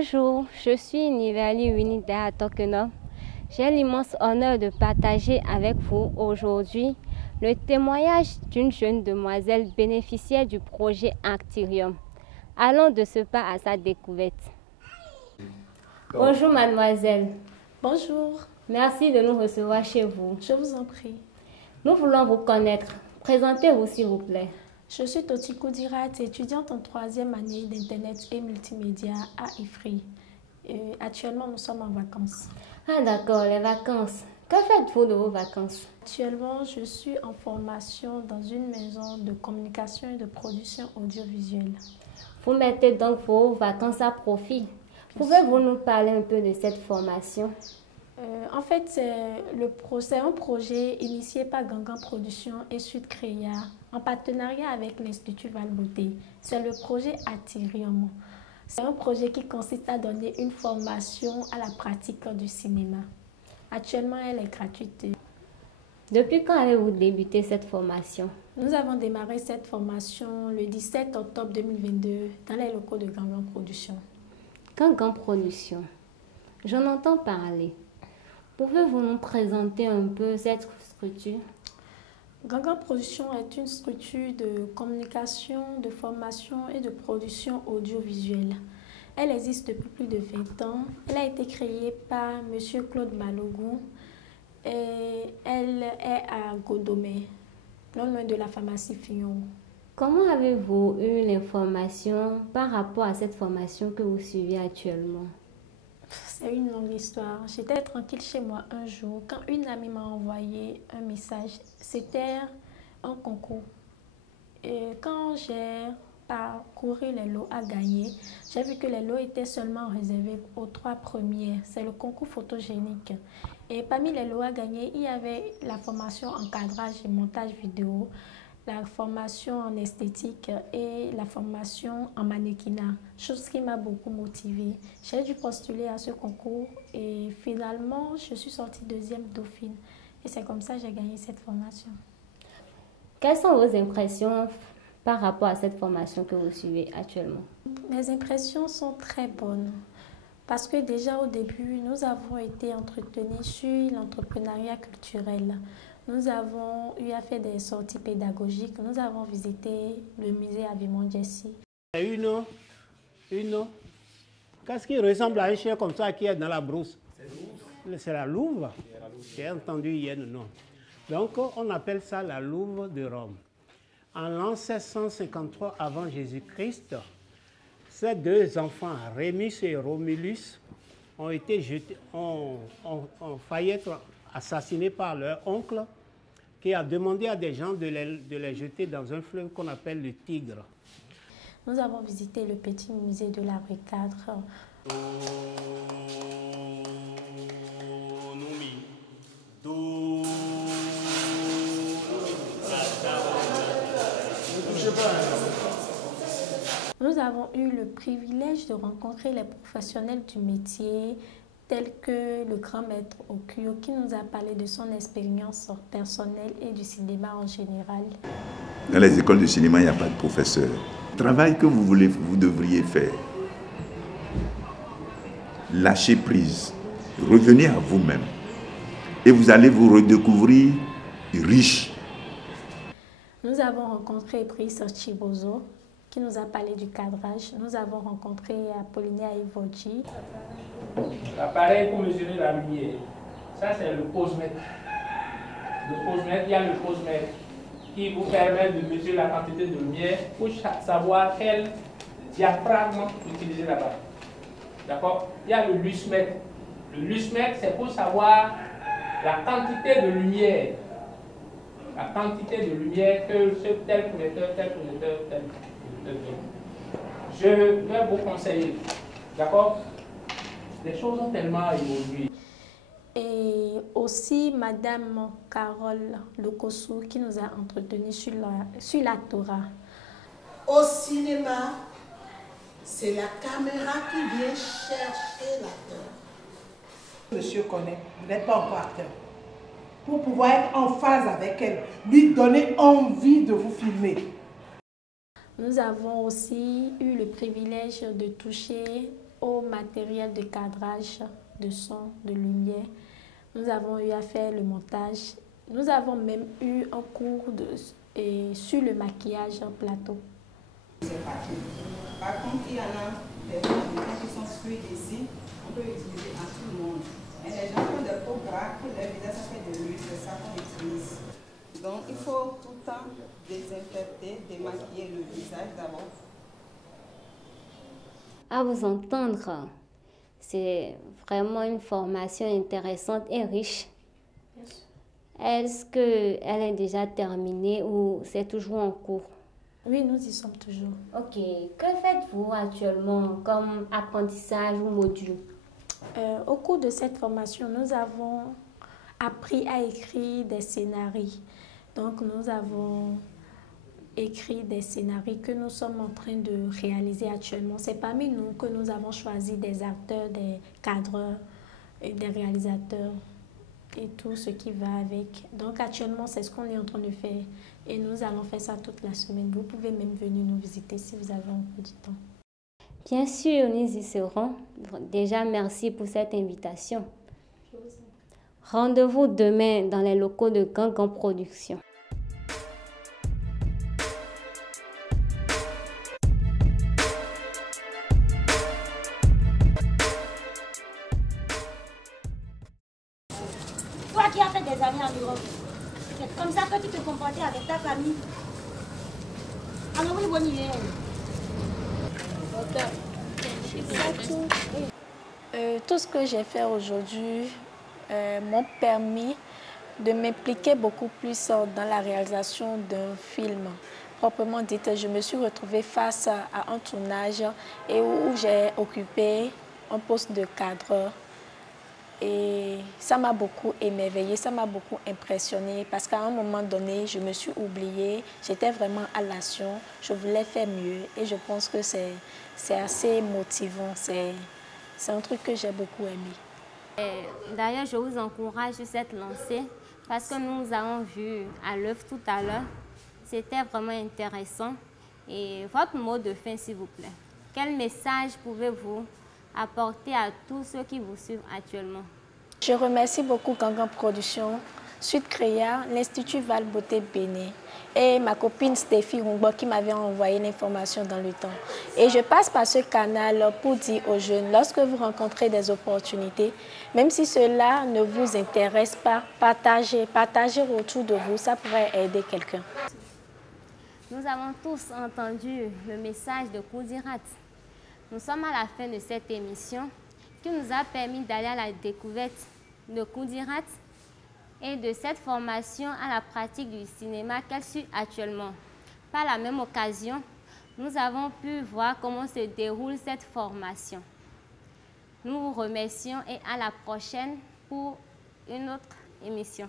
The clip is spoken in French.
Bonjour, je suis Nivali Winida Tokeno. J'ai l'immense honneur de partager avec vous aujourd'hui le témoignage d'une jeune demoiselle bénéficiaire du projet Actirium. Allons de ce pas à sa découverte. Bonjour mademoiselle. Bonjour. Merci de nous recevoir chez vous. Je vous en prie. Nous voulons vous connaître. Présentez-vous s'il vous plaît. Je suis Toti Koudirat, étudiante en 3e année d'Internet et Multimédia à IFRI. Actuellement, nous sommes en vacances. Ah d'accord, les vacances. Que faites-vous de vos vacances? Actuellement, je suis en formation dans une maison de communication et de production audiovisuelle. Vous mettez donc vos vacances à profit. Pouvez-vous nous parler un peu de cette formation? En fait, c'est un projet initié par Gangan Production et Sud Créa en partenariat avec l'Institut Val-Beauté. C'est le projet Actirium. C'est un projet qui consiste à donner une formation à la pratique du cinéma. Actuellement, elle est gratuite. Depuis quand avez-vous débuté cette formation? Nous avons démarré cette formation le 17 octobre 2022 dans les locaux de Gangan Production. Gangan Production, j'en entends parler. Pouvez-vous nous présenter un peu cette structure? Gangan Production est une structure de communication, de formation et de production audiovisuelle. Elle existe depuis plus de 20 ans. Elle a été créée par M. Claude Malogou et elle est à Godomé, non loin de la pharmacie Fillon. Comment avez-vous eu l'information par rapport à cette formation que vous suivez actuellement? C'est une longue histoire. J'étais tranquille chez moi un jour quand une amie m'a envoyé un message. C'était un concours. Et quand j'ai parcouru les lots à gagner, j'ai vu que les lots étaient seulement réservés aux 3 premiers. C'est le concours photogénique. Et parmi les lots à gagner, il y avait la formation en cadrage et montage vidéo, la formation en esthétique et la formation en mannequinat, chose qui m'a beaucoup motivée. J'ai dû postuler à ce concours et finalement, je suis sortie 2e dauphine. Et c'est comme ça que j'ai gagné cette formation. Quelles sont vos impressions par rapport à cette formation que vous suivez actuellement? Mes impressions sont très bonnes parce que déjà au début, nous avons été entretenus sur l'entrepreneuriat culturel. Nous avons eu à faire des sorties pédagogiques. Nous avons visité le musée Avimon Jessie. Qu'est-ce qui ressemble à un chien comme ça qui est dans la brousse? C'est la louve. J'ai entendu hier le nom. Donc, on appelle ça la louve de Rome. En l'an 1653 avant Jésus-Christ, ces deux enfants, Rémus et Romulus, ont été jetés, ont failli être assassinés par leur oncle qui a demandé à des gens de les jeter dans un fleuve qu'on appelle le Tigre. Nous avons visité le petit musée de la rue 4. Nous avons eu le privilège de rencontrer les professionnels du métier, tels que le grand maître Okuyo, qui nous a parlé de son expérience personnelle et du cinéma en général. Dans les écoles de cinéma, il n'y a pas de professeur. Le travail que vous devriez faire, lâchez prise, revenez à vous-même et vous allez vous redécouvrir riche. Nous avons rencontré Brice Chibozo, qui nous a parlé du cadrage. Nous avons rencontré Apollinaire Ivoji. L'appareil pour mesurer la lumière, ça c'est le posemètre. Le posemètre, il y a le posemètre qui vous permet de mesurer la quantité de lumière pour savoir quel diaphragme utiliser là-bas. D'accord? Il y a le lusmètre. Le lusmètre, c'est pour savoir la quantité de lumière. La quantité de lumière que tel projecteur. Je vais vous conseiller. D'accord? Les choses ont tellement évolué. Et aussi Madame Carole Lokosu qui nous a entretenus sur la Torah. Au cinéma, c'est la caméra qui vient chercher l'acteur. Monsieur connaît, vous n'êtes pas encore acteur. Pour pouvoir être en phase avec elle, lui donner envie de vous filmer. Nous avons aussi eu le privilège de toucher au matériel de cadrage, de son, de lumière. Nous avons eu à faire le montage. Nous avons même eu un cours sur le maquillage en plateau. C'est parti. Par contre, il y en a des gens qui sont fluides ici, on peut utiliser à tout le monde. Mais les gens qui ont des peaux gras, que leur visage ça fait de l'huile, c'est ça qu'on utilise. Donc il faut tout le temps désinfecter, démaquiller le visage d'abord. À vous entendre, c'est vraiment une formation intéressante et riche. Est-ce qu'elle est déjà terminée ou c'est toujours en cours? Oui, nous y sommes toujours. Ok. Que faites-vous actuellement comme apprentissage ou module? Au cours de cette formation, nous avons appris à écrire des scénarios. Donc, nous avons écrit des scénarios que nous sommes en train de réaliser actuellement. C'est parmi nous que nous avons choisi des acteurs, des cadreurs, et des réalisateurs et tout ce qui va avec. Donc, actuellement, c'est ce qu'on est en train de faire. Et nous allons faire ça toute la semaine. Vous pouvez même venir nous visiter si vous avez un peu de temps. Bien sûr, nous y serons. Déjà, merci pour cette invitation. Rendez-vous demain dans les locaux de Gangan Production. Toi qui as fait des années en Europe, c'est comme ça que tu te comportais avec ta famille. Alors oui, bonne idée. Tout ce que j'ai fait aujourd'hui m'ont permis de m'impliquer beaucoup plus dans la réalisation d'un film. Proprement dit, je me suis retrouvée face à un tournage et où j'ai occupé un poste de cadreur. Et ça m'a beaucoup émerveillée, ça m'a beaucoup impressionnée parce qu'à un moment donné, je me suis oubliée, j'étais vraiment à l'action, je voulais faire mieux et je pense que c'est assez motivant, c'est un truc que j'ai beaucoup aimé. D'ailleurs, je vous encourage sur cette lancée parce que nous avons vu à l'œuvre tout à l'heure, c'était vraiment intéressant. Et votre mot de fin, s'il vous plaît. Quel message pouvez-vous apporter à tous ceux qui vous suivent actuellement? Je remercie beaucoup Gangan Production, Suite Créa, l'Institut Val Beauté Bénin et ma copine Stéphie Rungbo qui m'avait envoyé l'information dans le temps. Et je passe par ce canal pour dire aux jeunes, lorsque vous rencontrez des opportunités, même si cela ne vous intéresse pas, partagez autour de vous, ça pourrait aider quelqu'un. Nous avons tous entendu le message de Koudirat. Nous sommes à la fin de cette émission qui nous a permis d'aller à la découverte de Koudirat et de cette formation à la pratique du cinéma qu'elle suit actuellement. Par la même occasion, nous avons pu voir comment se déroule cette formation. Nous vous remercions et à la prochaine pour une autre émission.